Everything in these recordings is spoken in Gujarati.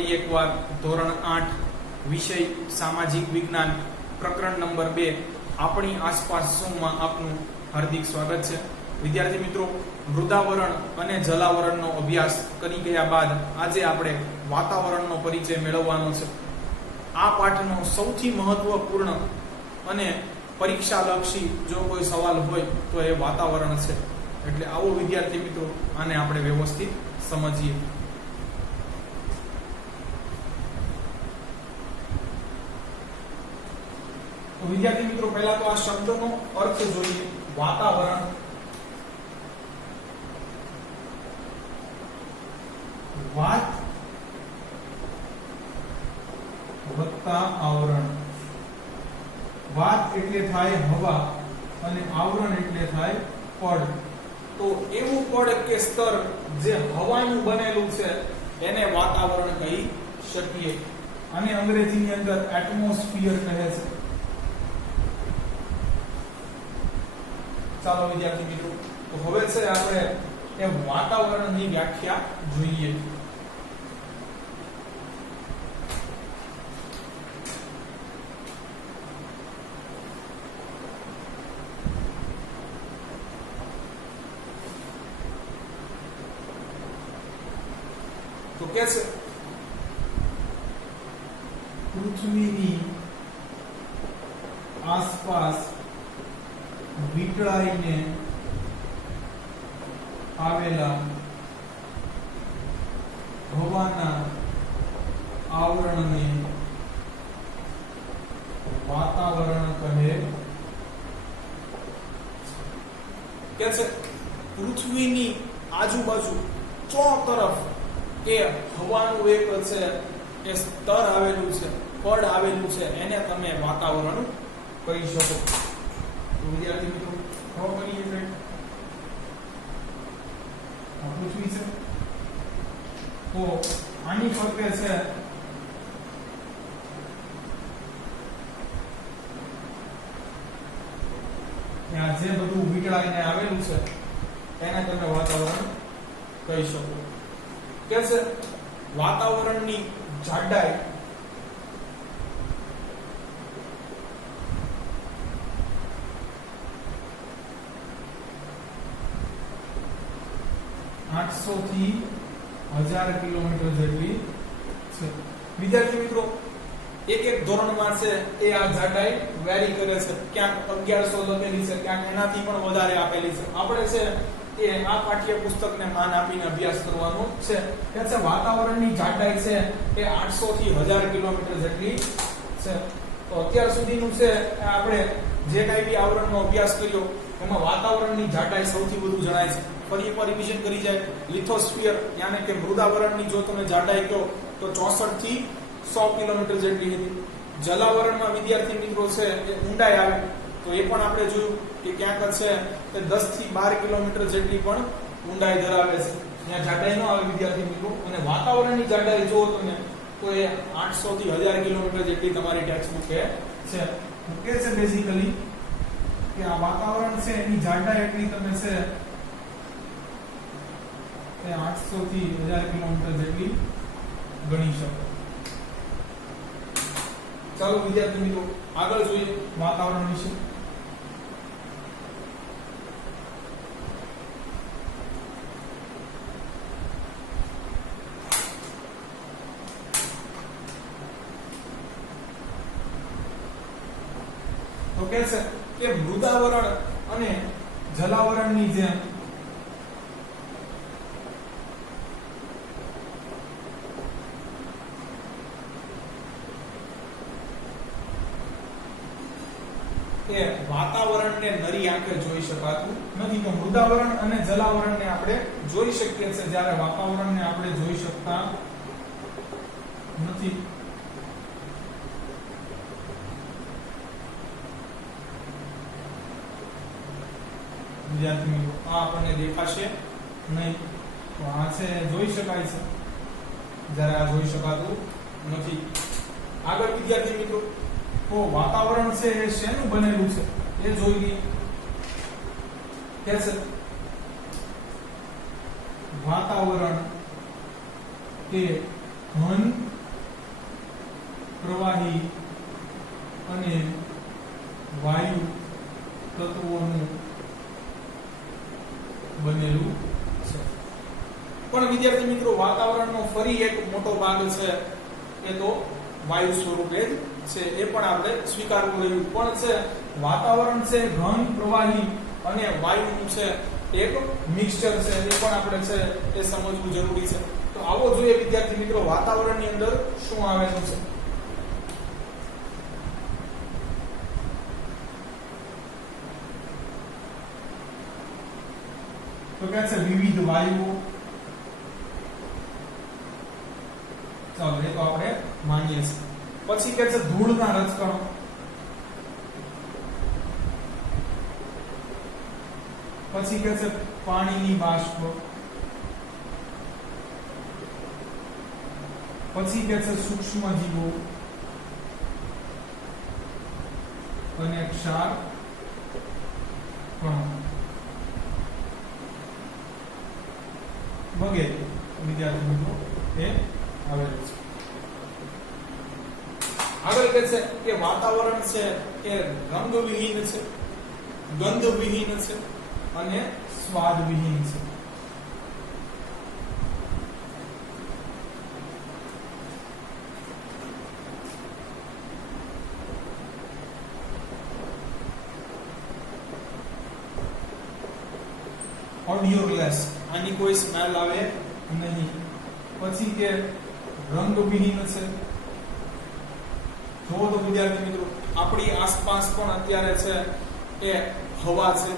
ફરી એકવાર ધોરણ 8 વિષય સામાજિક વિજ્ઞાન પ્રકરણ નંબર 2 આપણી આસપાસ શુંમાં આપનું હાર્દિક સ્વાગત છે. વિદ્યાર્થી મિત્રો, મૃદાવરણ અને જલાવરણનો અભ્યાસ કરી ગયા બાદ આજે આપણે વાતાવરણનો પરિચય મેળવવાનો છે. આ પાઠનો સૌથી મહત્વપૂર્ણ અને પરીક્ષાલક્ષી જો કોઈ સવાલ હોય તો એ વાતાવરણ છે. એટલે આવો વિદ્યાર્થી મિત્રો આને આપણે વ્યવસ્થિત સમજીએ. તો વિદ્યાર્થી મિત્રો, પહેલા તો આ શબ્દનો અર્થ જોઈએ. વાતાવરણ વાત વત્તા આવરણ. વાત એટલે થાય હવા અને આવરણ એટલે થાય પડ. તો એવું પડ કે સ્તર જે હવાનું બનેલું છે એને વાતાવરણ કહી શકીએ. આને અંગ્રેજીની અંદર એટમોસ્ફિયર કહે છે. ચાલો વિદ્યાર્થી મિત્રો, તો હવે છે આપણે એ વાતાવરણની વ્યાખ્યા જોઈએ. તો કે છે પૃથ્વીની આસપાસ વીંટળાઈને આવેલા હવાના આવરણને વાતાવરણ કહે છે. પૃથ્વીની આજુબાજુ ચોતરફ એ હવાનું એક છે એ સ્તર આવેલું છે, પડ આવેલું છે, એને તમે વાતાવરણ કહી શકો. તો વિદ્યાર્થી મિત્રો, ખબર પડી છે પૃથ્વી છે તો આની ફરતે છે ત્યાં જે બધું વીંટળાઈને આવેલું છે એને તમે વાતાવરણ કહી શકો. કે છે વાતાવરણની જાડાઈ ,800 થી 1000 કિલોમીટર જેટલી છે. વિદ્યાર્થી મિત્રો, એક ધોરણમાં છે એ આ જાડાઈ વેરી કરે છે. ક્યાંક 1100 લખેલી છે, ક્યાંક એનાથી પણ વધારે આપેલી છે. આપણે છે એ આ પાઠ્યપુસ્તકને માન આપીને અભ્યાસ કરવાનો છે. કે છે વાતાવરણની જાડાઈ છે એ 800 થી 1000 કિલોમીટર જેટલી છે. તો અત્યાર સુધીનું છે આપણે જે કાંઈ બી આવરણનો અભ્યાસ કર્યો એમાં વાતાવરણની જાડાઈ સૌથી વધુ જણાય છે. ફરી એકવાર રિવિઝન કરી જાય. લિથોસ્ફિયર યાને કે મૃદાવરણની જો તમે જાડાઈ કહો તો 64 થી 100 કિલોમીટર જેટલી હતી. જલાવરણમાં વિદ્યાર્થી મિત્રો છે એ ઊંડાઈ આવે તો એ પણ આપણે જોયું કે ક્યાંક છે તે 10 થી 12 કિલોમીટર જેટલી પણ ઊંડાઈ ધરાવે છે. ત્યાં જાડાઈ ન આવે વિદ્યાર્થી મિત્રો. અને વાતાવરણની જાડાઈ જો તમે તો એ 800 થી 1000 કિલોમીટર જેટલી તમારી ટેક્સ્ટબુક છે. કે છે બેઝિકલી કે આ વાતાવરણ છે એની જાડાઈ એટલી તમે છે એ 800 થી 1000 કિલોમીટર જેટલી ગણી શકો. ચાલો વિદ્યાર્થી મિત્રો, આગળ જોઈએ વાતાવરણ વિશે. તો કે છે કે મૃદાવરણ અને જલાવરણની જેમ કે વાતાવરણને નરી આંખે જોઈ શકાતું નથી. તો મૃદાવરણ અને જલાવરણને આપણે જોઈ શકીએ છીએ, જ્યારે વાતાવરણને આપણે જોઈ શકતા નથી. વિદ્યાર્થી મિત્રો, આ આપણને દેખાશે નહીં. તો આ છે જોઈ શકાય છે, જ્યારે આ જોઈ શકાતું નથી. આગળ વિદ્યાર્થી મિત્રો, તો વાતાવરણ છે એ શેનું બનેલું છે એ જોઈ લઈએ. કે છે વાતાવરણ એ ઘન પ્રવાહી અને વાયુ તત્વોનું બનેલું છે. પણ વિદ્યાર્થી મિત્રો વાતાવરણનો ફરી એક મોટો ભાગ છે એ તો વાયુ સ્વરૂપે જ છે, એ પણ આપણે સ્વીકારવું રહ્યું. પણ છે વાતાવરણ છે ઘન પ્રવાહી અને વાયુનું છે એક મિક્સચર છે, એ પણ આપણે છે એ સમજવું જરૂરી છે. તો આવો જોઈએ વિદ્યાર્થી મિત્રો વાતાવરણની અંદર શું આવેલું છે. તો કે છે વિવિધ વાયુઓ. ચાલો એ તો આપણે માનીએ છીએ. પછી કે છે ધૂળના રજકણો. પછી કે છે પાણીની બાષ્પ. પછી કે છે સૂક્ષ્મ જીવો અને ક્ષાર કણો વગેરે વિદ્યાર્થી મિત્રો એ આવેલું છે. આગળ કહે છે કે વાતાવરણ છે એ રંગવિહીન છે, ગંધવિહીન છે અને સ્વાદવિહીન છે. ઓડિયોલેસ, આની કોઈ સ્મેલ આવે નહીં. પછી કે રંગવિહીન છે. જો તો વિદ્યાર્થી મિત્રો આપણી આસપાસ પણ અત્યારે છે એ હવા છે,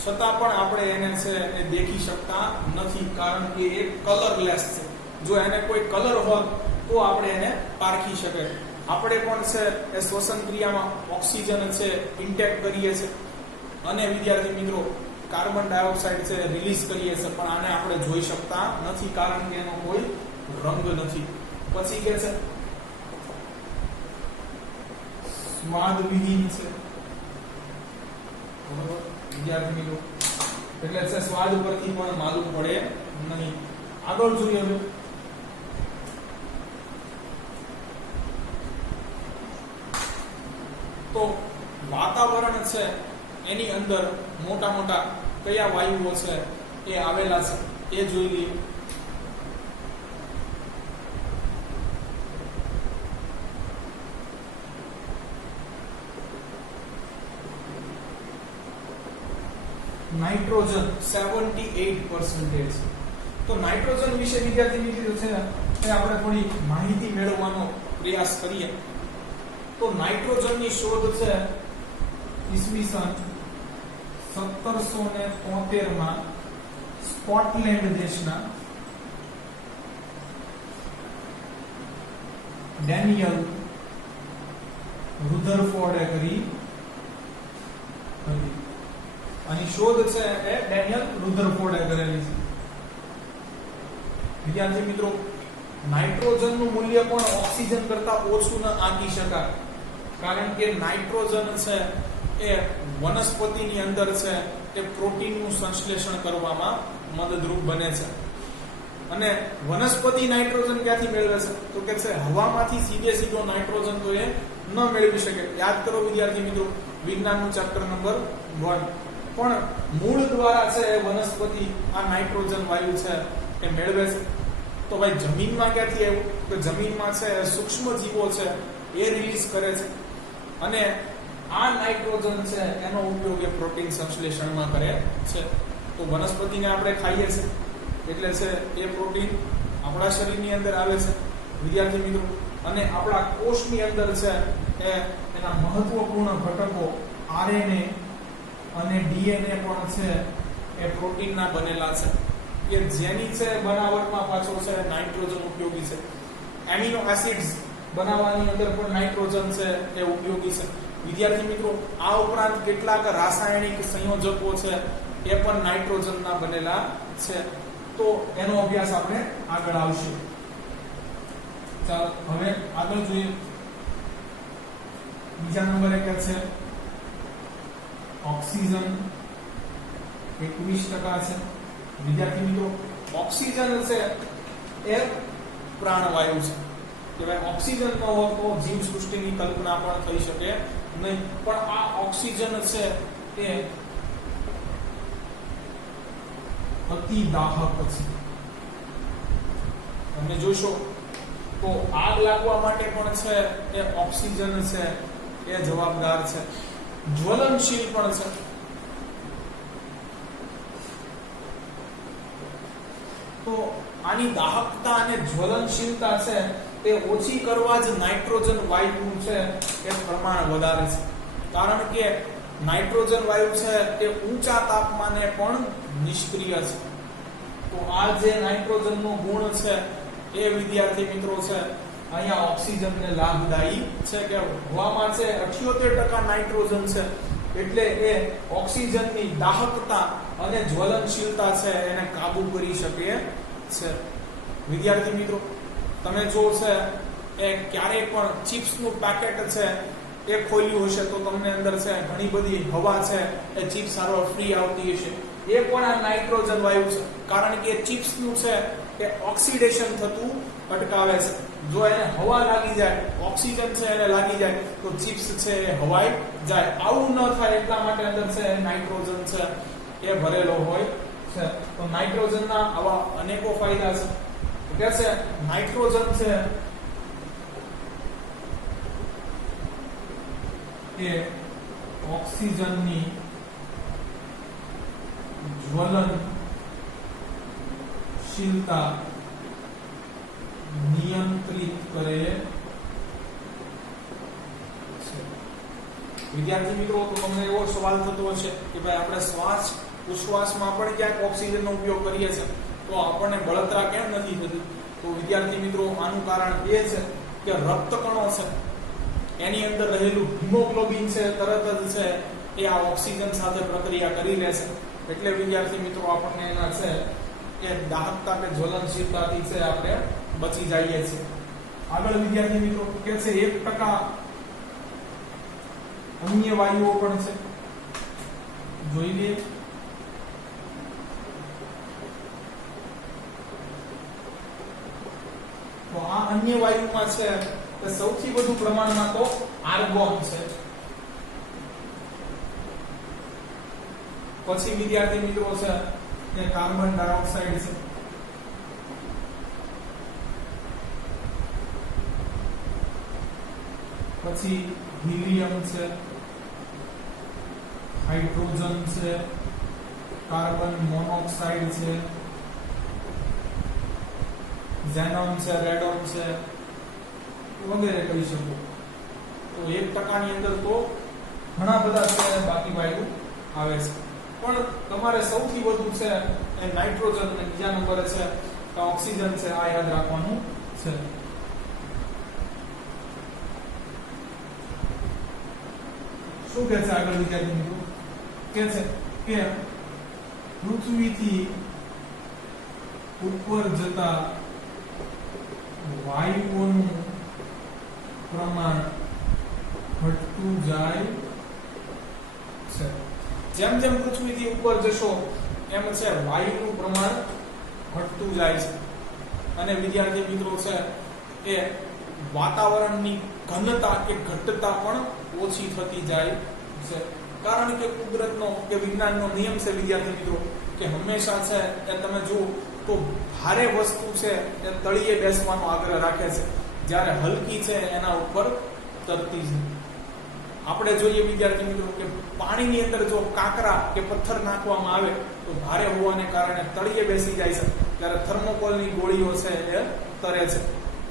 છતાં પણ આપણે એને છે એ દેખી શકતા નથી, કારણ કે એ કલરલેસ છે. જો એને કોઈ કલર હોત તો આપણે એને પારખી શકે. આપણે પણ છે એ શ્વસન ક્રિયામાં ઓક્સિજન છે ઇન્ટેક કરીએ છીએ અને વિદ્યાર્થી મિત્રો કાર્બન ડાયોક્સાઇડ છે રિલીઝ કરીએ છીએ, પણ આને આપણે જોઈ શકતા નથી કારણ કે એનો કોઈ રંગ નથી. પછી કે છે સ્વાદવિહીન છે. બરોબર વિદ્યાર્થી મિત્રો, એટલે છે સ્વાદ પરથી પણ માલુમ પડે નહીં. આગળ જોઈએ હવે. તો વાતાવરણ છે એની અંદર મોટા મોટા કયા વાયુઓ છે એ આવેલા છે એ જોઈ લઈએ. નાઇટ્રોજન 78%. તો નાઇટ્રોજન વિશે વિદ્યાર્થી મિત્રો છે એ આપણે થોડી માહિતી મેળવવાનો પ્રયાસ કરીએ. તો નાઇટ્રોજનની શોધ છે ઈસવીસન 1773 માં સ્કોટલેન્ડ દેશના ડેનિયલ રુધરફોર્ડે કરી હતી. આની શોધ છે એ ડેનિયલ રુધરફોર્ડે કરેલી છે. વિદ્યાર્થી મિત્રો નાઇટ્રોજનનું મૂલ્ય પણ ઓક્સિજન કરતા ઓછું ન આંકી શકાય, કારણ કે નાઇટ્રોજન છે એ વનસ્પતિની અંદર છે તે પ્રોટીનનું સંશ્લેષણ કરવામાં મદદરૂપ બને છે. અને વનસ્પતિ નાઇટ્રોજન ક્યાંથી મેળવે છે? તો કે છે હવામાંથી સીધો નાઇટ્રોજન તો એ ન મેળવી શકે. યાદ કરો વિદ્યાર્થી મિત્રો વિજ્ઞાનનું ચેપ્ટર નંબર 1. પણ મૂળ દ્વારા છે વનસ્પતિ આ નાઇટ્રોજન વાયુ છે એ મેળવે છે. તો ભાઈ જમીનમાં ક્યાંથી આવ્યું? તો જમીનમાં છે સૂક્ષ્મ જીવો છે એ રિલીઝ કરે છે અને આ નાઇટ્રોજન છે એનો ઉપયોગ એ પ્રોટીન સંશ્લેષણમાં કરે છે. તો વનસ્પતિને આપણે ખાઈએ છીએ એટલે છે એ પ્રોટીન આપણા શરીરની અંદર આવે છે વિદ્યાર્થી મિત્રો. અને આપણા કોષની અંદર છે એ એના મહત્વપૂર્ણ ઘટકો આરએનએ અને ડીએનએ પણ છે એ પ્રોટીનના બનેલા છે, કે જેની છે બનાવટમાં પાછો છે નાઇટ્રોજન ઉપયોગી છે. એમિનો એસિડ્સ બનાવવાની અંદર પણ નાઇટ્રોજન છે એ ઉપયોગી છે વિદ્યાર્થી મિત્રો. આ ઉપરાંત કેટલાક રાસાયણિક સંયોજકો છે એ પણ નાઇટ્રોજનના બનેલા છે. તો એનો અભ્યાસ આપણે આગળ આવશે. ચાલો હવે આગળ જોઈએ. બીજા નંબરે કે છે ઓક્સિજન 21% છે. વિદ્યાર્થી મિત્રો ઓક્સિજન છે એ પ્રાણવાયુ છે કે ભાઈ ઓક્સિજન ન હોય તો જીવસૃષ્ટિની કલ્પના પણ થઈ શકે નહીં. પણ આ ઓક્સિજન છે એ અતિ દાહક છે. તમે જોશો તો આગ લાગવા માટે પણ છે એ ઓક્સિજન છે એ જવાબદાર છે. જ્વલનશીલ પણ છે. તો આની દાહકતા અને જ્વલનશીલતા છે એ ઓછી કરવા જ નાઇટ્રોજન વાયુ છે એ પ્રમાણ વધારે છે. કારણ કે નાઇટ્રોજન વાયુ છે એ ઊંચા તાપમાને પણ નિષ્ક્રિય છે. તો આ જે નાઇટ્રોજનનો ગુણ છે એ વિદ્યાર્થી મિત્રો છે અહીંયા ઓક્સિજનને લાભદાયી છે કે હવામાં છે 78% નાઇટ્રોજન છે એટલે એ ઓક્સિજનની દાહકતા અને જ્વલનશીલતા છે એને કાબુ કરી શકે છે. વિદ્યાર્થી મિત્રો તમે જો છે એ ક્યારેય પણ ચિપ્સનું પેકેટ છે એ ખોલ્યું હશે તો તમને અંદર છે ઘણી બધી હવા છે એ ચિપ્સ સારો ફ્રી આવતી હશે. એ પણ આ નાઇટ્રોજન વાયુ છે. કારણ કે ચિપ્સનું છે એ ઓક્સિડેશન થતું અટકાવે છે. જો એને હવા લાગી જાય, ઓક્સિજન છે એને લાગી જાય તો ચિપ્સ છે એ હવાઈ જાય. આવું ન થાય એટલા માટે અંદર છે નાઇટ્રોજન છે એ ભરેલો હોય છે. તો નાઇટ્રોજનના આવા અનેકો ફાયદા છે. કે છે નાઇટ્રોજન છે એ ઓક્સિજનની જ્વલનશીલતા નિયંત્રિત કરે છે. વિદ્યાર્થી મિત્રો તો તમને એવો સવાલ થતો હશે કે ભાઈ આપણે શ્વાસ ઉશ્વાસમાં પણ ક્યાંક ઓક્સિજનનો ઉપયોગ કરીએ છીએ તો આપણને બળતરા કેમ નથી થતી? તો વિદ્યાર્થી મિત્રો આનું કારણ એ છે કે રક્તકણો છે એની અંદર રહેલું હિમોગ્લોબિન છે તરત જ છે એ આ ઓક્સિજન સાથે પ્રક્રિયા કરી લે છે. એટલે વિદ્યાર્થી મિત્રો આપણને એના છે એ દાહકતા કે જ્વલનશીલતાથી છે આપણે બચી જઈએ છીએ. આગળ વિદ્યાર્થી મિત્રો કે છે 1% અન્ય વાયુઓ પણ છે. જોઈ લઈએ. તો આ અન્ય વાયુમાં છે કે સૌથી વધુ પ્રમાણમાં તો આર્ગોન છે. પછી વિદ્યાર્થી મિત્રો છે કે કાર્બન ડાયોક્સાઇડ છે. પછી હિલિયમ છે, હાઇડ્રોજન છે, કાર્બન મોનોક્સાઇડ છે, ઝેનોન છે, રેડોન છે વગેરે કહી શકો. તો 1% ની અંદર તો ઘણા બધા છે બાકી વાયુ આવે છે. પણ તમારે સૌથી વધુ છે એ નાઇટ્રોજન અને બીજા નંબરે છે ઓક્સિજન છે આ યાદ રાખવાનું છે. શું કહે છે આગળ વિદ્યાર્થી મિત્રો? કે છે કે પૃથ્વીથી ઉપર જતા વાયુઓનું પ્રમાણ ઘટતું જાય છે. જેમ જેમ પૃથ્વીથી ઉપર જશો એમ છે વાયુનું પ્રમાણ ઘટતું જાય છે. અને વિદ્યાર્થી મિત્રો છે એ વાતાવરણની ઘનતા કે ઘટતા પણ ઓછી થતી જાય છે. કારણ કે કુદરતનો કે વિજ્ઞાનનો નિયમ છે વિદ્યાર્થી મિત્રો કે હંમેશા છે એ તમે જુઓ તો ભારે વસ્તુ છે એ તળિયે બેસવાનો આગ્રહ રાખે છે જ્યારે હલકી છે એના ઉપર તરતી છે. આપણે જોઈએ વિદ્યાર્થી મિત્રો કે પાણીની અંદર જો કાંકરા કે પથ્થર નાખવામાં આવે તો ભારે હોવાને કારણે તળિયે બેસી જાય છે ત્યારે થર્મોકોલની ગોળીઓ છે એ તરે છે,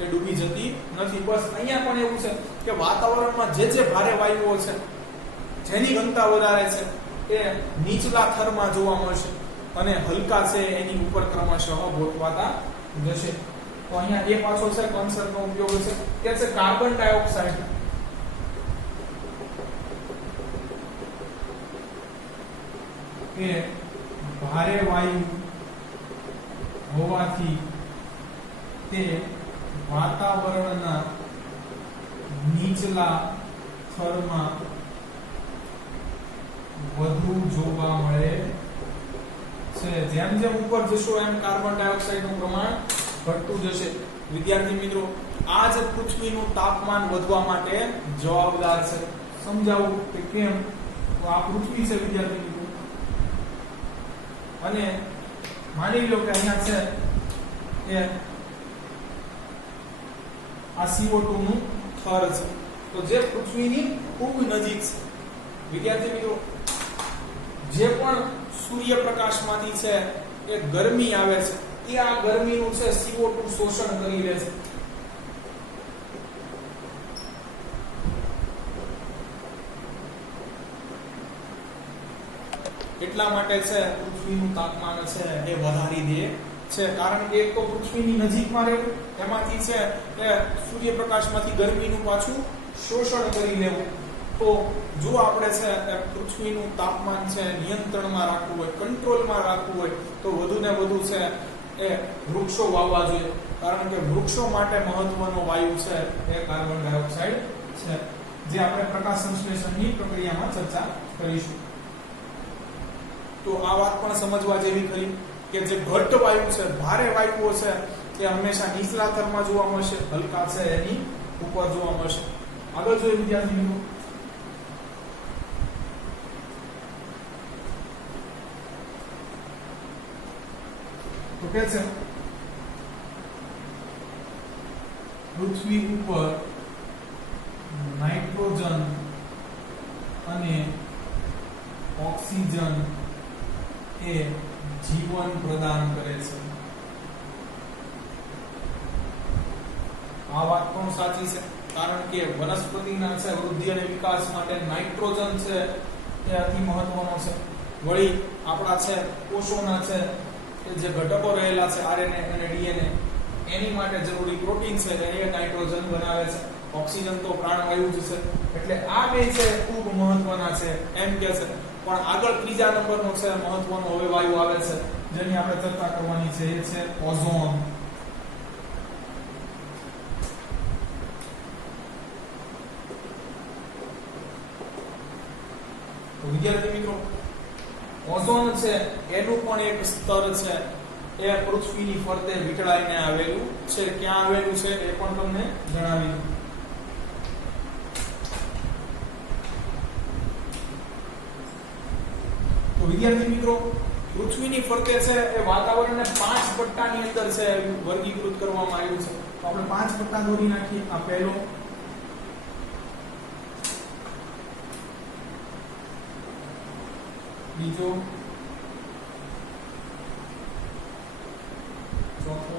એ ડૂબી જતી નથી. બસ અહીંયા પણ એવું છે કે વાતાવરણમાં જે ભારે વાયુઓ છે જેની ઘનતા વધારે છે એ નીચલા થરમાં જોવા મળશે અને હલકા છે એની ઉપર ક્રમશઃ ગોઠવાતા જશે. તો અહીંયા એ પાછો છે કન્સર્ટનો ઉપયોગ છે કે છે કાર્બન ડાયોક્સાઇડ. કે ભારે વાયુ હોવાથી તે વાતાવરણના નીચલા સ્તરમાં વધુ જોવા મળે છે. જેમ જેમ ઉપર જશો એમ કાર્બન ડાયોક્સાઇડનું પ્રમાણ ઘટતું જશે. વિદ્યાર્થી મિત્રો, આ જ પૃથ્વીનું તાપમાન વધવા માટે જવાબદાર છે. સમજાવું કે કેમ? તો આ પૃથ્વી છે વિદ્યાર્થી મિત્રો, અને માની લો કે અહીંયા છે એ આ CO2 નું થર છે, તો જે પૃથ્વીની ખૂબ નજીક છે. વિદ્યાર્થી મિત્રો, જે પણ સૂર્યપ્રકાશમાંથી છે એ ગરમી આવે છે, એ આ ગરમીનું છે CO2 શોષણ કરી લે છે. એટલા માટે છે પૃથ્વીનું તાપમાન છે એ વધારી દે છે, કારણ કે એક તો પૃથ્વીની નજીકમાં રહેવું, એમાંથી છે એ સૂર્યપ્રકાશમાંથી ગરમીનું પાછું શોષણ કરી લેવું. તો જો આપણે છે એ પૃથ્વીનું તાપમાન છે નિયંત્રણમાં રાખવું હોય, કંટ્રોલમાં રાખવું હોય, તો વધુ ને વધુ છે એ વૃક્ષો વાવવા જોઈએ, કારણ કે વૃક્ષો માટે મહત્વનો વાયુ છે એ કાર્બન ડાયોક્સાઇડ છે, જે આપણે પ્રકાશ સંશ્લેષણની પ્રક્રિયામાં ચર્ચા કરીશું. તો આ વાત પણ સમજવા જેવી ખરી કે જે ઘટ્ટ વાયુ છે, ભારે વાયુઓ છે, એ હંમેશા નીચલા સ્તરમાં જોવા મળશે, હલકા છે એની ઉપર જોવા મળશે. આગળ જોઈએ વિદ્યાર્થી મિત્રો, તો કે છે પૃથ્વી ઉપર નાઇટ્રોજન અને ઓક્સિજન એ જીવન પ્રદાન કરે છે. આ વાત પણ સાચી છે, કારણ કે વનસ્પતિના છે વૃદ્ધિ અને વિકાસ માટે નાઇટ્રોજન છે એ અતિ મહત્વનો છે. વળી આપણા છે કોષોના છે જે ઘટકો રહેલા છે RNA અને DNA, એની માટે જરૂરી પ્રોટીન છે એ નાઇટ્રોજન બનાવે છે. ઓક્સિજન તો પ્રાણવાયુ જ છે. એટલે આ બે છે ખૂબ મહત્વના છે એમ કે છે. પણ આગળ ત્રીજા નંબરનો છે મહત્વનો હવે વાયુ આવે છે, જેની આપણે ચર્ચા કરવાની છે, એ છે ઓઝોન. તો વિદ્યાર્થી મિત્રો, ઓઝોન છે એનું પણ એક સ્તર છે એ પૃથ્વીની ફરતે વીંટળાઈને આવેલું છે. ક્યાં આવેલું છે એ પણ તમને જણાવી દઉં. તો વિદ્યાર્થી મિત્રો, પૃથ્વીની ફરતે છે એ વાતાવરણને 5 પટ્ટાની અંદર છે વર્ગીકૃત કરવામાં આવ્યું છે. તો આપણે 5 પટ્ટા દોરી નાખીએ. આ પહેલો, બીજો, ચોથો,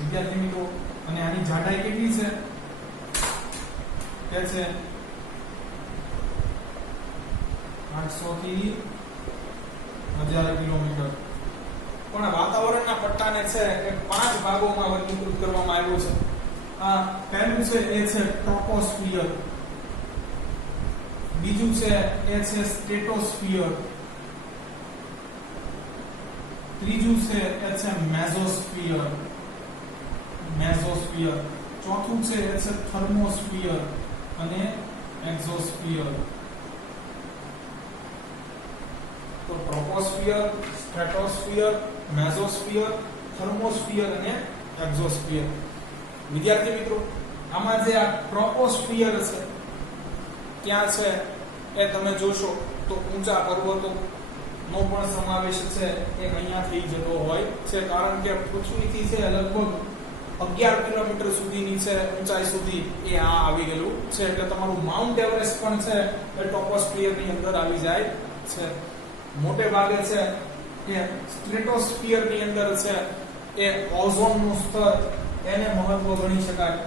વિદ્યાર્થી મિત્રો, અને આની જાડાઈ કેટલી છે? કે છે 800 થી 1000 કિલોમીટર. પણ વાતાવરણના પટ્ટાને છે એ 5 ભાગોમાં વર્ગીકૃત કરવામાં આવ્યો છે. આ પહેલું છે એ છે ટ્રોપોસ્ફિયર, બીજું છે એ છે સ્ટ્રેટોસ્ફિયર, ત્રીજું છે એ છે મેસોસ્ફિયર, ચોથું છે એ છે થર્મોસ્ફિયર અને એક્ઝોસ્ફિયર. તો ટ્રોપોસ્ફિયર, સ્ટ્રેટોસ્ફિયર, મેસોસ્ફિયર, થર્મોસ્ફિયર અને એક્ઝોસ્ફિયર. વિદ્યાર્થી મિત્રો, આમાં જે આ ટ્રોપોસ્ફિયર છે ક્યાં છે એ તમે જોશો તો ઊંચા પર્વતો નો પણ સમાવેશ છે એ અહીંયા થઈ જતો હોય છે, કારણ કે પૃથ્વીથી છે લગભગ 11 કિલોમીટર સુધીની છે ઊંચાઈ સુધી એ આ આવી ગયેલું છે. એટલે તમારું માઉન્ટ એવરેસ્ટ પણ છે એ ટ્રોપોસ્ફિયર ની અંદર આવી જાય છે. મોટે ભાગે છે કે સ્ટ્રેટોસ્ફિયર ની અંદર છે એ ઓઝોન નું સ્તર એને મહત્વ ગણી શકાય.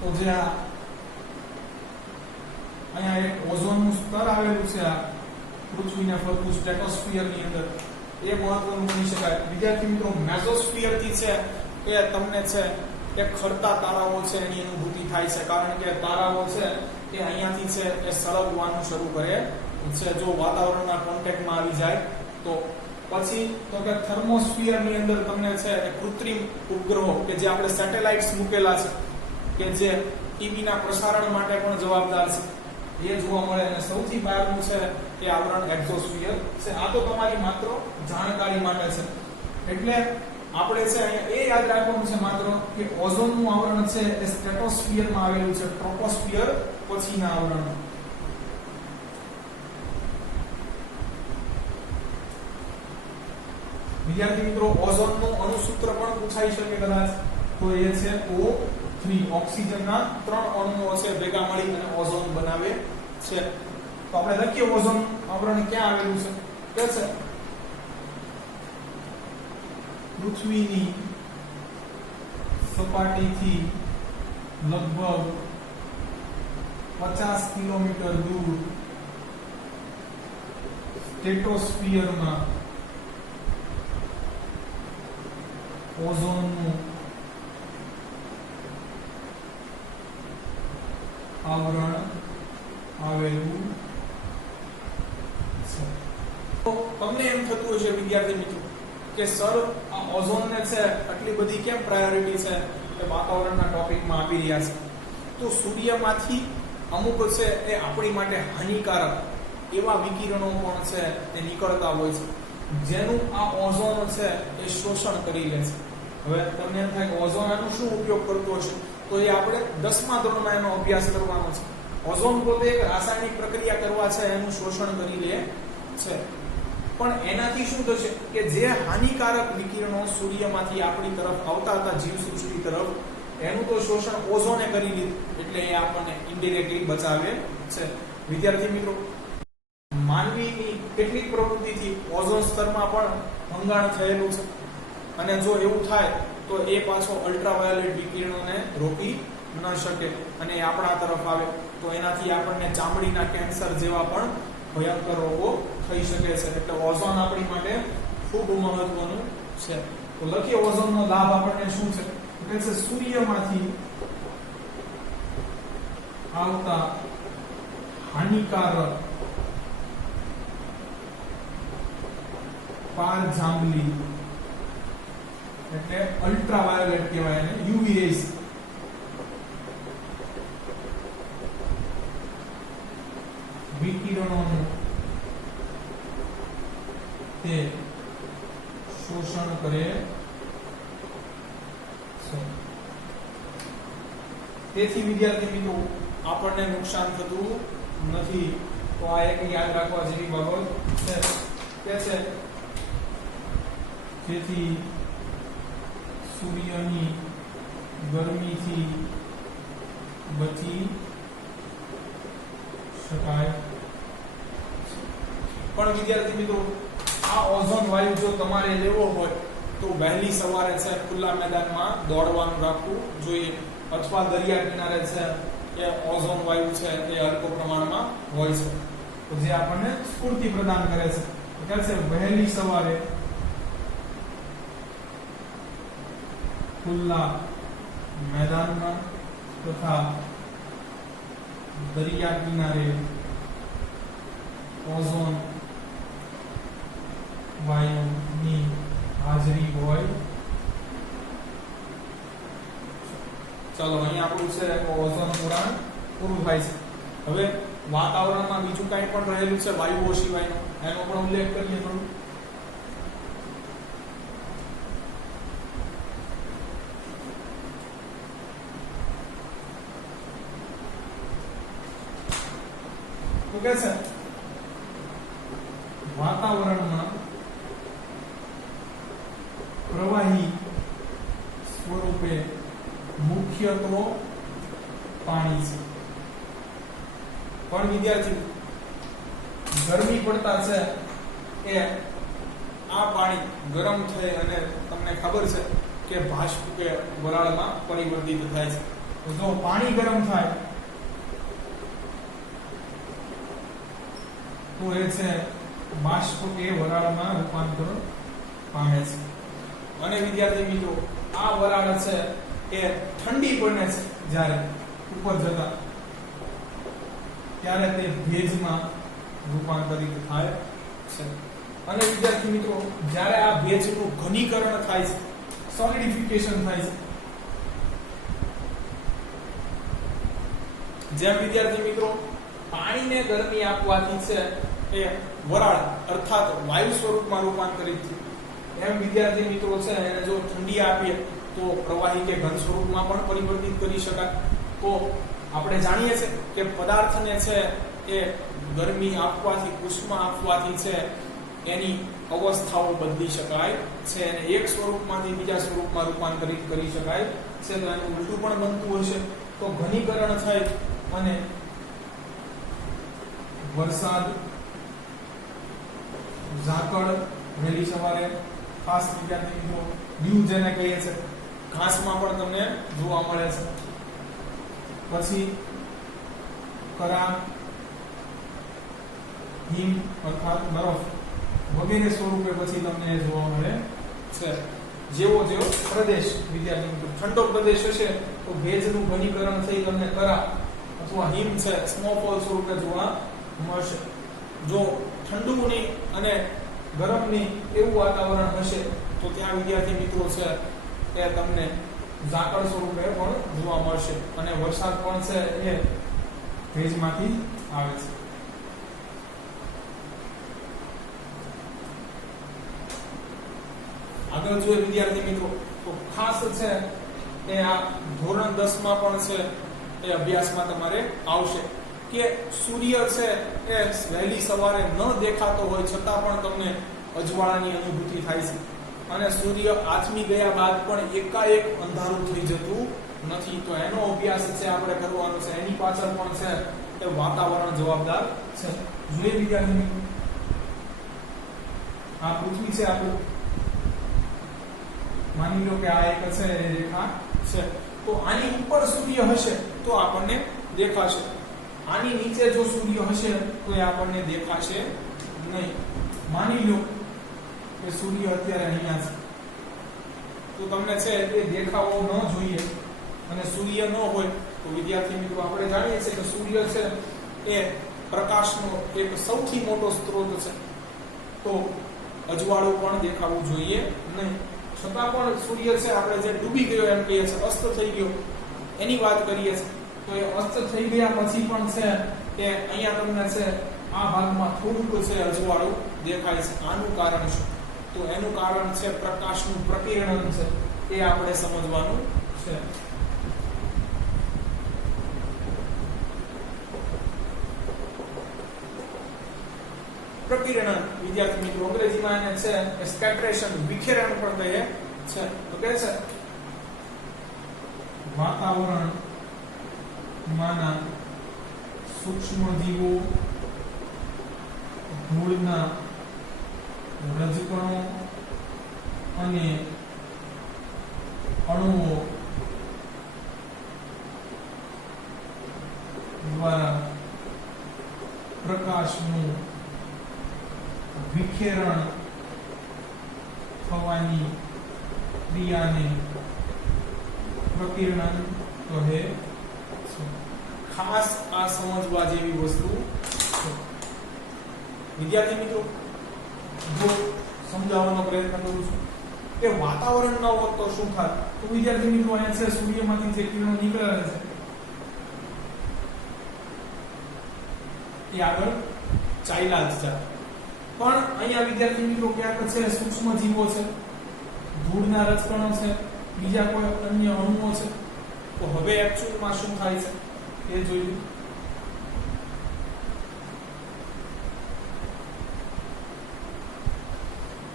તો જે અહીંયા એક ઓઝોન નું સ્તર આવેલું છે આ પૃથ્વીને ફરતું સ્ટ્રેટોસ્ફિયર ની અંદર, એ મહત્વનું ગણી શકાય. વિદ્યાર્થી મિત્રો, મેસોસ્ફિયર થી છે એ તમને છે એ ખરતા તારાઓ છે એની અનુભૂતિ થાય છે, કારણ કે તારાઓ છે એ અહીંયાથી છે એ સળગવાનું શરૂ કરે છે જો વાતાવરણના કોન્ટેક્ટમાં આવી જાય તો. પછી તો કે થર્મોસ્ફિયર ની અંદર તમને છે એ કૃત્રિમ ઉપગ્રહો કે જે આપણે સેટેલાઇટ્સ મૂકેલા છે કે જે ટીવી ના પ્રસારણ માટે પણ જવાબદાર છે એ જોવા મળે. અને સૌથી બહારનું છે એ આવરણ એક્ઝોસ્ફિયર છે. આ તો તમારી માત્ર જાણકારી માટે છે. એટલે આપણે છે અહીંયા એ યાદ રાખવાનું છે માત્ર કે ઓઝોન નું આવરણ છે એ સ્ટ્રેટોસ્ફિયર માં આવેલું છે, ટ્રોપોસ્ફિયર પછીના આવરણ. વિદ્યાર્થી મિત્રો, ઓઝોન નું અણુસૂત્ર પણ પૂછાઈ શકે કદાચ. તો એ છે O3. ઓક્સિજનના 3 અણુઓ છે ભેગા મળી અને ઓઝોન બનાવે છે. તો આપણે લખીએ ઓઝોન આવરણ ક્યાં આવેલું છે. કે છે પૃથ્વીની સપાટીથી લગભગ 50 કિલોમીટર દૂર સ્ટ્રેટોસ્ફિયરમાં ઓઝોનનું આવરણ આવેલું છે. તો તમને એમ થતું હશે વિદ્યાર્થી મિત્રો કે સર આ ઓઝોનને છે આટલી બધી કેમ પ્રાયોરિટી છે કે વાતાવરણના ટોપિકમાં આપી રહ્યા છે. તો સૂર્યમાંથી અમુક છે એ આપણી માટે હાનિકારક એવા વિકિરણો પણ છે એ નીકળતા હોય છે, જેનું આ ઓઝોન છે એ શોષણ કરી લે છે. હવે તમને એમ થાય કે ઓઝોન આનો શું ઉપયોગ કરતો હશે, તો એ આપણે 10મા ધોરણમાં એનો અભ્યાસ કરવાનો છે. ઓઝોન પોતે એક રાસાયણિક પ્રક્રિયા કરવા છે એનું શોષણ કરી લે છે. પણ એનાથી શું થશે કે જે હાનિકારક વિકિરણો સૂર્યમાંથી આપણી તરફ આવતા હતા જીવસૃષ્ટિ તરફ, એનું તો શોષણ ઓઝોને કરી લીધું, એટલે એ આપણને ઇનડાયરેક્ટલી બચાવે છે. વિદ્યાર્થી મિત્રો, માનવીની કેટલીક પ્રવૃત્તિથી ઓઝોન સ્તરમાં પણ ભંગાણ થયેલું છે. અને જો એવું થાય તો એ પાછો અલ્ટ્રાવાયોલેટ વિકિરણોને રોકી ન શકે અને એ આપણા તરફ આવે તો એનાથી આપણને ચામડીના કેન્સર જેવા પણ ભયંકર રોગો થઈ શકે છે. એટલે ઓઝોન આપણી માટે ખૂબ મહત્વનું છે. તો લખીએ ઓઝોનનો લાભ આપણને શું છે. કે છે સૂર્યમાંથી આવતા હાનિકારક પારજાંબલી એટલે અલ્ટ્રાવાયોલેટ કહેવાય એને, યુવી રેઝ વિકિરણોનું તે શોષણ કરે છે. તેથી વિદ્યાર્થી મિત્રો આપણને નુકસાન થતું નથી. તો આ એક યાદ રાખવા જેવી બાબત છે. કે છે જેથી સૂર્યની ગરમીથી બચી શકાય. પણ વિદ્યાર્થી મિત્રો, આ ઓઝોન વાયુ જો તમારે લેવો હોય તો વહેલી સવારે છે ખુલ્લા મેદાનમાં દોડવાનું રાખવું જોઈએ, અથવા દરિયા કિનારે છે કે ઓઝોન વાયુ છે એ હલકો પ્રમાણમાં હોય છે, તો જે આપણને સ્ફૂર્તિ પ્રદાન કરે છે. કે છે વહેલી સવારે ખુલ્લા મેદાનમાં તથા દરિયા કિનારે ઓઝોન વાયુની હાજરી હોય. ચાલો અહીંયા આપણું છે ઓઝોન પુરાણ પૂરું થાય છે. હવે વાતાવરણમાં બીજું કંઈ પણ રહેલું છે વાયુઓ સિવાયનો, એનો પણ ઉલ્લેખ કરીએ થોડું. તો કે છે વાતાવરણમાં પ્રવાહી સ્વરૂપે મુખ્યત્વે પાણી છે. પણ વિદ્યાર્થી, ગરમી પડતા છે એ આ પાણી ગરમ થઈ અને તમને ખબર છે કે બાષ્પ કે વરાળમાં પરિવર્તિત થાય છે. જો પાણી ગરમ થાય તો એ છે બાષ્પ કે વરાળમાં રૂપાંતર પામે છે. અને વિદ્યાર્થી મિત્રો, આ વરાળ છે એ ઠંડી બને છે જ્યારે ઉપર જતા, ત્યારે તે ભેજમાં રૂપાંતરિત થાય છે. અને વિદ્યાર્થી મિત્રો જ્યારે આ ભેજનું ઘનીકરણ થાય છે, સોલિડિફિકેશન થાય છે, જેમ વિદ્યાર્થી મિત્રો પાણીને ગરમી આપવાથી છે એ વરાળ અર્થાત વાયુ સ્વરૂપમાં રૂપાંતરિત થયું, એમ વિદ્યાર્થી મિત્રો છે એને જો ઠંડી આપીએ તો પ્રવાહી કે ઘન સ્વરૂપમાં પણ પરિવર્તિત કરી શકાય. તો આપણે જાણીએ છીએ કે પદાર્થને છે એ ગરમી આપવાથી, ઉષ્મા આપવાથી છે એની અવસ્થાઓ બદલી શકાય છે અને એક સ્વરૂપમાંથી બીજા સ્વરૂપમાં રૂપાંતરિત કરી શકાય છે. તો એનું ઉલટું પણ બનતું હશે. તો ઘનીકરણ થાય અને વરસાદ, ઝાકળ વહેલી સવારે, ખાસ વિદ્યાર્થી મિત્રો ડીવ જેને કહીએ છે, ઘાસમાં પણ તમને જોવા મળે છે. પછી કરા, હિમ અર્થાત બરફ વગેરે સ્વરૂપે પછી તમને જોવા મળે છે. જેવો જેવો પ્રદેશ વિદ્યાર્થી મિત્રો ઠંડો પ્રદેશ હશે તો ભેજનું ઘનીકરણ થઈ તમને કરા અથવા હિમ છે સ્નોફોલ સ્વરૂપે જોવા મળશે. જો ઠંડુની અને ગરમની એવું વાતાવરણ હશે તો ત્યાં વિદ્યાર્થી મિત્રો છે એ તમને ઝાકળ સ્વરૂપે પણ જોવા મળશે અને વરસાદ પણ છે એ ભેજમાંથી આવે છે. આગળ જોઈએ વિદ્યાર્થી મિત્રો તો ખાસ છે એ આ ધોરણ 10 માં પણ છે એ અભ્યાસમાં તમારે આવશે કે સૂર્ય છે એ વહેલી સવારે ન દેખાતો હોય છતાં પણ તમને અજવાળાની અનુભૂતિ થાય છે અને સૂર્ય આથમી ગયા બાદ પણ એકાએક અંધારું થઈ જતું નથી. તો એનો અભ્યાસ છે આપણે કરવાનો છે. એની પાછળ પણ છે એ વાતાવરણ જવાબદાર છે. જોઈએ વિદ્યાર્થી મિત્રો આ પૃથ્વી છે આપણું, માની લો કે આ એક છે એ રેખા છે. તો આની ઉપર સૂર્ય હશે તો આપણને દેખાશે, આની નીચે જો સૂર્ય હશે તો એ આપણને દેખાશે નહીં. માની લો કે સૂર્ય અત્યારે અહીંયા છે તો તમને છે એ દેખાવો ન જોઈએ અને સૂર્ય ન હોય તો વિદ્યાર્થી મિત્રો આપણે જાણીએ છીએ કે સૂર્ય છે એ પ્રકાશનો એક સૌથી મોટો સ્ત્રોત છે. તો અજવાળું પણ દેખાવું જોઈએ નહીં. છતાં પણ સૂર્ય છે આપણે જે ડૂબી ગયો એમ કહીએ છીએ, અસ્ત થઈ ગયો એની વાત કરીએ છીએ, તો એ અસ્ત થઈ ગયા પછી પણ છે કે અહીંયા તમને છે આ ભાગમાં થોડુંક છે અજવાળું દેખાય છે. આનું કારણ શું? તો એનું કારણ છે પ્રકાશનું પ્રકિરણન છે. એ આપણે સમજવાનું છે. પ્રકિરણન વિદ્યાર્થી મિત્રો અંગ્રેજીમાં એને છે સ્કેટરેશન, વિખેરણ પણ કહે છે. તો કહે છે વાતાવરણ માના સૂક્ષ્મ જીવો, ધૂળના રજકણો અને અણુઓ દ્વારા પ્રકાશનું વિખેરણ થવાની ક્રિયાને પ્રકિરણન કહે છે. ખાસ આ સમજવા જેવી વસ્તુ છે. વિદ્યાર્થી મિત્રો જો સમજાવવાનો પ્રયત્ન કરું છું કે વાતાવરણ ન હોત તો શું થાય, તો વિદ્યાર્થી મિત્રો અહીંયા છે સૂર્યમાંથી જે કિરણો નીકળે છે એ આગળ ચાલ્યા જ જાય. પણ અહીંયા વિદ્યાર્થી મિત્રો ક્યાંક છે સૂક્ષ્મ જીવો છે, ધૂળના રજકણો છે, બીજા કોઈ અન્ય અણુઓ છે. તો હવે એક્ચ્યુઅલમાં શું થાય છે એ જોયું.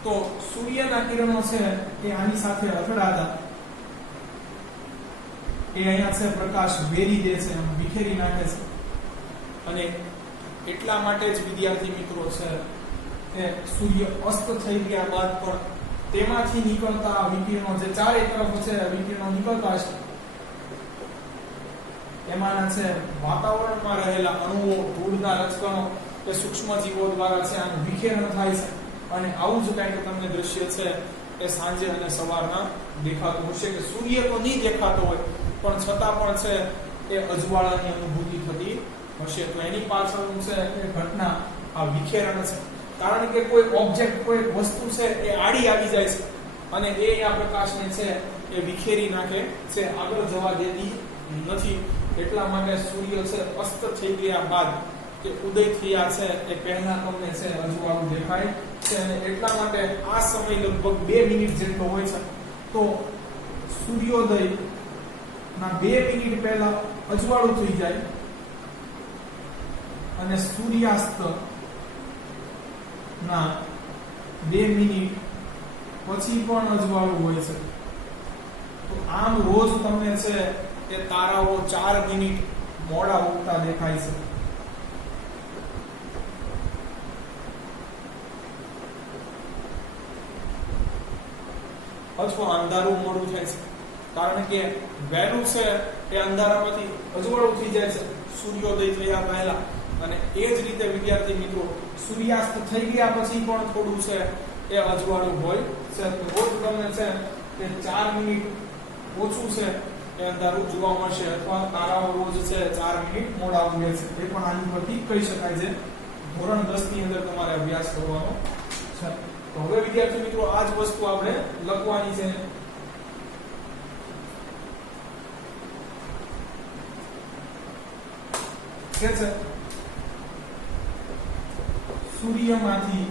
તો સૂર્યના કિરણો છે એ આની સાથે અથડાતા એ અહીંયા છે પ્રકાશ વેરી દે છે, વિખેરી નાખે છે. અને એટલા માટે જ વિદ્યાર્થી મિત્રો છે કે સૂર્ય અસ્ત થઈ ગયા બાદ પણ તેમાંથી નીકળતા વિકિરણો જે ચારે તરફ છે વિકિરણો નીકળતા છે એમાંના છે વાતાવરણમાં રહેલા અણુઓ, ધૂળના રજકણો કે સૂક્ષ્મ જીવો દ્વારા છે આનું વિખેરણ થાય છે. અને આવું જ કંઈક તમને દ્રશ્ય છે એ સાંજે અને સવારના દેખાતું હશે કે સૂર્ય તો નહીં દેખાતો હોય પણ છતાં પણ છે એ અજવાળાની અનુભૂતિ થતી હશે. તો એની પાછળનું છે એ ઘટના આ વિખેરણ છે. કારણ કે કોઈ ઓબ્જેક્ટ, કોઈ વસ્તુ છે એ આડી આવી જાય છે અને એ આ પ્રકાશને છે એ વિખેરી નાખે છે, આગળ જવા દેતી નથી. એટલા માટે સૂર્ય છે અસ્ત થઈ ગયા બાદ કે ઉદય થયા છે એ પહેલા તમને છે અજવાળું દેખાય છે, અને એટલા માટે આ સમય લગભગ 2 મિનિટ જેટલો હોય છે. તો સૂર્યોદય ના 2 મિનિટ પહેલા અજવાળું થઈ જાય અને સૂર્યાસ્ત ના 2 મિનિટ પછી પણ અજવાળું હોય છે. તો આમ રોજ તમને છે એ તારાઓ 4 મિનિટ મોડા ઉગતા દેખાય છે. અથવા અંધારું મોડું થાય છે, કારણ કે વહેલું છે એ અંધારામાંથી અજવાળું થઈ જાય છે સૂર્યોદય થયા પહેલા. અને એ જ રીતે વિદ્યાર્થી મિત્રો સૂર્યાસ્ત થઈ ગયા પછી પણ થોડું છે એ અજવાળું હોય છે. રોજ તમને છે કે 4 મિનિટ ઓછું છે એ અંધારું જોવા મળશે, અથવા તારાઓ રોજ છે 4 મિનિટ મોડા ઉગે છે. એ પણ આની પરથી કહી શકાય છે. ધોરણ 10 ની અંદર તમારે અભ્યાસ કરવાનો છે. તો હવે વિદ્યાર્થી મિત્રો આ જ વસ્તુ આપણે લખવાની છે. કે છે સૂર્યમાંથી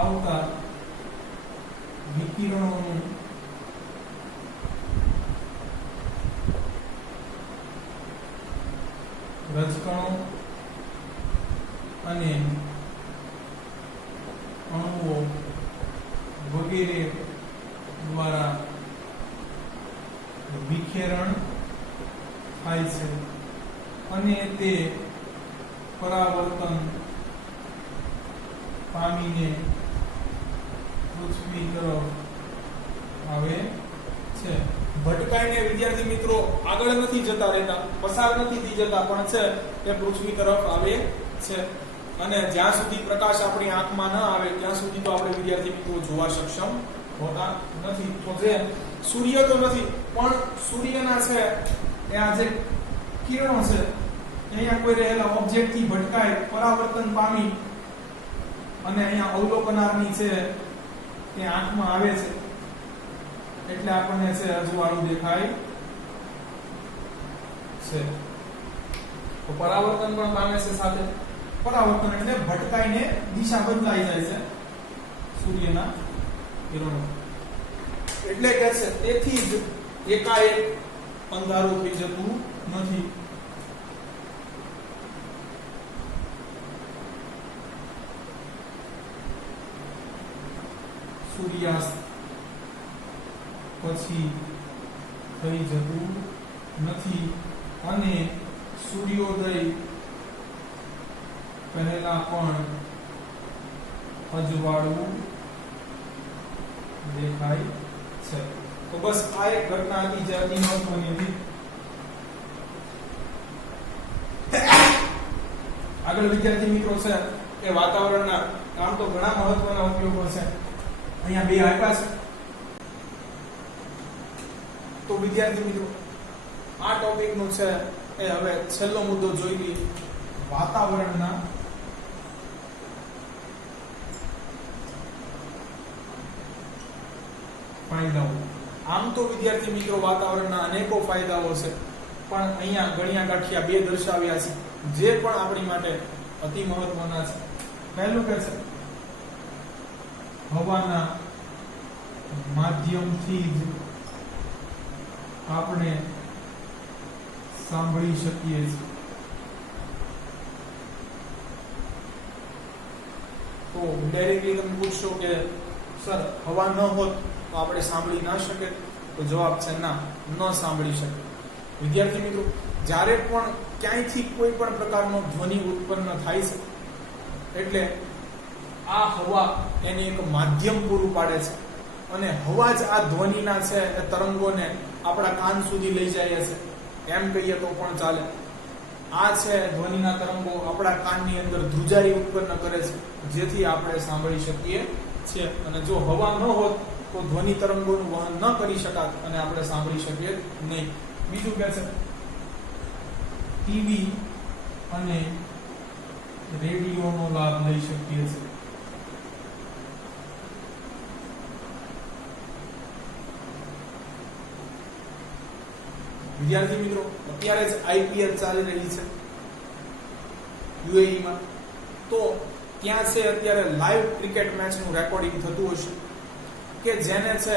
આવતા વિકિરણોનું રજકણો અને અણુઓ વગેરે દ્વારા વિખેરણ થાય છે અને તે પરાવર્તન પામીને પૃથ્વી તરફ આવે છે. ભટકાઈને વિદ્યાર્થી મિત્રો આગળ નથી જતા રહેતા, પસાર નથી થઈ જતા, પણ છે તે પૃથ્વી તરફ આવે છે. અને જ્યાં સુધી પ્રકાશ આપણી આંખમાં ન આવે ત્યાં સુધી તો આપણે વિદ્યાર્થી મિત્રો જોવા સક્ષમ હોતા નથી. તો જે સૂર્ય તો નથી, પણ સૂર્યના છે એ આ જે કિરણો છે અહીંયા કોઈ રહેલા ઓબ્જેક્ટ થી ભટકાય, પરાવર્તન પામી અને અહીંયા અવલોકનારની છે એ આંખમાં આવે છે, એટલે આપણને છે અજવાળું દેખાય છે. તો પરાવર્તન પણ પામે છે સાથે. પરાવર્તન એટલે ભટકાઈને દિશા બદલાઈ જાય છે સૂર્યના કિરણો. એટલે કે છે તેથી જ એકાએક અંધારું થઈ જતું નથી. સૂર્યાસ્ત પછી થઈ જતું નથી અને સૂર્યોદય પહેલા પણ અજવાળું દેખાય છે. તો બસ આ એક ઘટના હતી જે અતિ મહત્વની હતી. આગળ વિદ્યાર્થી મિત્રો છે એ વાતાવરણના આમ તો ઘણા મહત્વના ઉપયોગો છે, અહીંયા 2 આપ્યા છે. તો વિદ્યાર્થી મિત્રો આ ટોપિક નું છે એ હવે છેલ્લો મુદ્દો જોઈ લઈએ, વાતાવરણના ફાયદાઓ. આમ તો વિદ્યાર્થી મિત્રો વાતાવરણના અનેકો ફાયદાઓ છે, પણ અહીંયા ગણ્યા ગાંઠિયા 2 દર્શાવ્યા છે જે પણ આપણી માટે અતિ મહત્વના છે. પહેલું કે છે હવાના માધ્યમથી જ આપણે સાંભળી શકીએ છીએ. તો ડાયરેક્ટલી તમે પૂછશો કે સર હવા ન હોત તો આપણે સાંભળી ના શકે? તો જવાબ છે ના, ન સાંભળી શકે. વિદ્યાર્થી મિત્રો જ્યારે પણ ક્યાંયથી કોઈ પણ પ્રકારનો ધ્વનિ ઉત્પન્ન થાય છે એટલે આ હવા એને એક માધ્યમ પૂરું પાડે છે અને હવા જ આ ધ્વનિના છે એ તરંગોને આપણા કાન સુધી લઈ જાય છે, એમ કહીએ તો પણ ચાલે. આ છે ધ્વનિના તરંગો આપણા કાનની અંદર ધ્રુજારી ઉત્પન્ન કરે છે જેથી આપણે સાંભળી શકીએ છીએ. અને જો હવા ન હોત તો ધ્વનિ તરંગોનું વહન ન કરી શકાત અને આપણે સાંભળી શકીએ નહીં. બીજું કે છે ટીવી અને રેડિયોનો લાભ લઈ શકીએ છીએ. વિદ્યાર્થી મિત્રો, અત્યારે જ IPL ચાલી રહી છે UAE માં. તો ત્યાં છે અત્યારે લાઈવ ક્રિકેટ મેચ નું રેકોર્ડિંગ થતું હશે કે જેને છે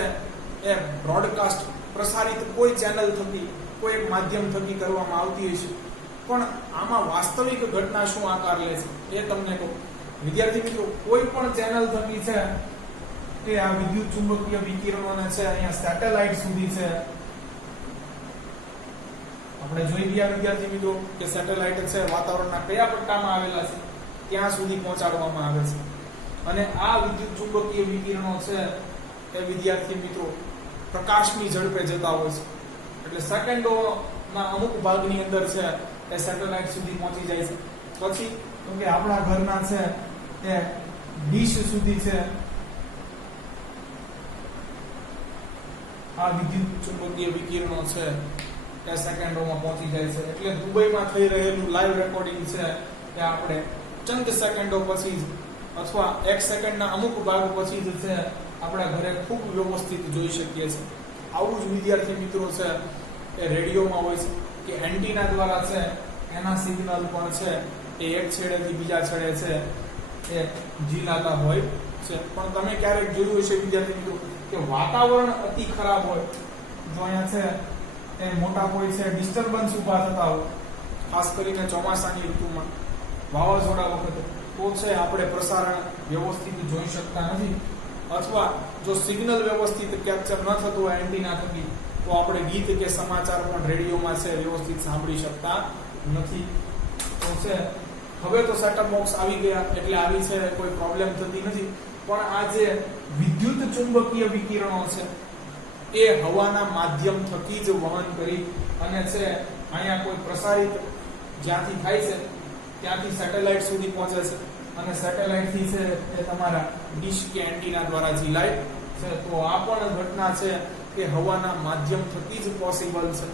એ બ્રોડકાસ્ટ પ્રસારિત કોઈ ચેનલ થકી, કોઈ એક માધ્યમ થકી કરવામાં આવતી હશે. પણ આમાં વાસ્તવિક ઘટના શું આકાર લે છે એ તમને કહું. વિદ્યાર્થી મિત્રો, કોઈ પણ ચેનલ થકી છે કે આ વિદ્યુત ચુંબકીય વિકિરણોને છે અહીંયા સેટેલાઇટ સુધી છે આપણે જોઈ ગયા વિદ્યાર્થી મિત્રો કે સેટેલાઇટ છે વાતાવરણના કયા પટ્ટામાં આવેલા છે ત્યાં સુધી પહોંચાડવામાં આવે છે. અને આ વિદ્યુત ચુંબકીય વિકિરણો છે એ વિદ્યાર્થી મિત્રો પ્રકાશની ઝડપે જતા હોય છે. એટલે સેકન્ડોના અમુક ભાગની અંદર છે એ સેટેલાઇટ સુધી પહોંચી જાય છે. પછી તો કે આપણા ઘરના છે એ ડીશ સુધી છે આ વિદ્યુત ચુંબકીય વિકિરણો છે એ સેકન્ડોમાં પહોંચી જાય છે. એટલે દુબઈમાં થઈ રહેલું લાઈવ રેકોર્ડિંગ છે એ આપણે ચંદ સેકન્ડો પછી જ અથવા એક સેકન્ડના અમુક ભાગ પછી જ છે આપણા ઘરે ખૂબ વ્યવસ્થિત જોઈ શકીએ છીએ. આવું જ વિદ્યાર્થી મિત્રો છે એ રેડિયોમાં હોય છે કે એન્ટીના દ્વારા છે એના સિગ્નલ પણ છે એ એક છેડેથી બીજા છેડે છે એ ઝીલાતા હોય છે. પણ તમે ક્યારેક જોયું હશે વિદ્યાર્થી મિત્રો કે વાતાવરણ અતિ ખરાબ હોય, જો અહીંયા છે એ મોટા કોઈ છે ડિસ્ટર્બન્સ ઊભા થતા હોય, ખાસ કરીને ચોમાસાની ઋતુમાં વાવાઝોડા વખતે, તો છે આપણે પ્રસારણ વ્યવસ્થિત જોઈ શકતા નથી. અથવા જો સિગ્નલ વ્યવસ્થિત કેપ્ચર ન થતું હોય એન્ટીના થકી, તો આપણે ગીત કે સમાચાર પણ રેડિયોમાં છે વ્યવસ્થિત સાંભળી શકતા નથી. તો છે હવે તો સેટઅપ બોક્સ આવી ગયા એટલે આવી છે કોઈ પ્રોબ્લેમ થતી નથી. પણ આ જે વિદ્યુત ચુંબકીય વિકિરણો છે એ હવાના માધ્યમ થકી જ વહન કરી અને છે અહીંયા કોઈ પ્રસારિત જ્યાંથી થાય છે ત્યાંથી સેટેલાઇટ સુધી પહોંચે છે અને સેટેલાઇટ થી છે એ તમારા ડીશ કે એન્ટીના દ્વારા ઝીલાય છે. તો આ પણ ઘટના છે કે હવાના માધ્યમ થકી જ પોસિબલ છે.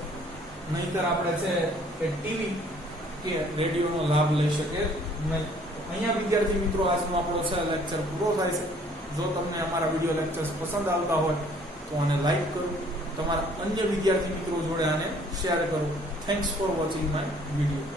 નહીતર આપણે છે એ ટીવી કે રેડિયોનો લાભ લઈ શકે નહીં. અહીંયા વિદ્યાર્થી મિત્રો આજનો આપણો છે લેક્ચર પૂરો થાય છે. જો તમને અમારા વિડીયો લેક્ચર્સ પસંદ આવતા હોય તો આને લાઈક કરો, તમારા અન્ય વિદ્યાર્થી મિત્રો જોડે આને શેર કરો. Thanks for watching my video.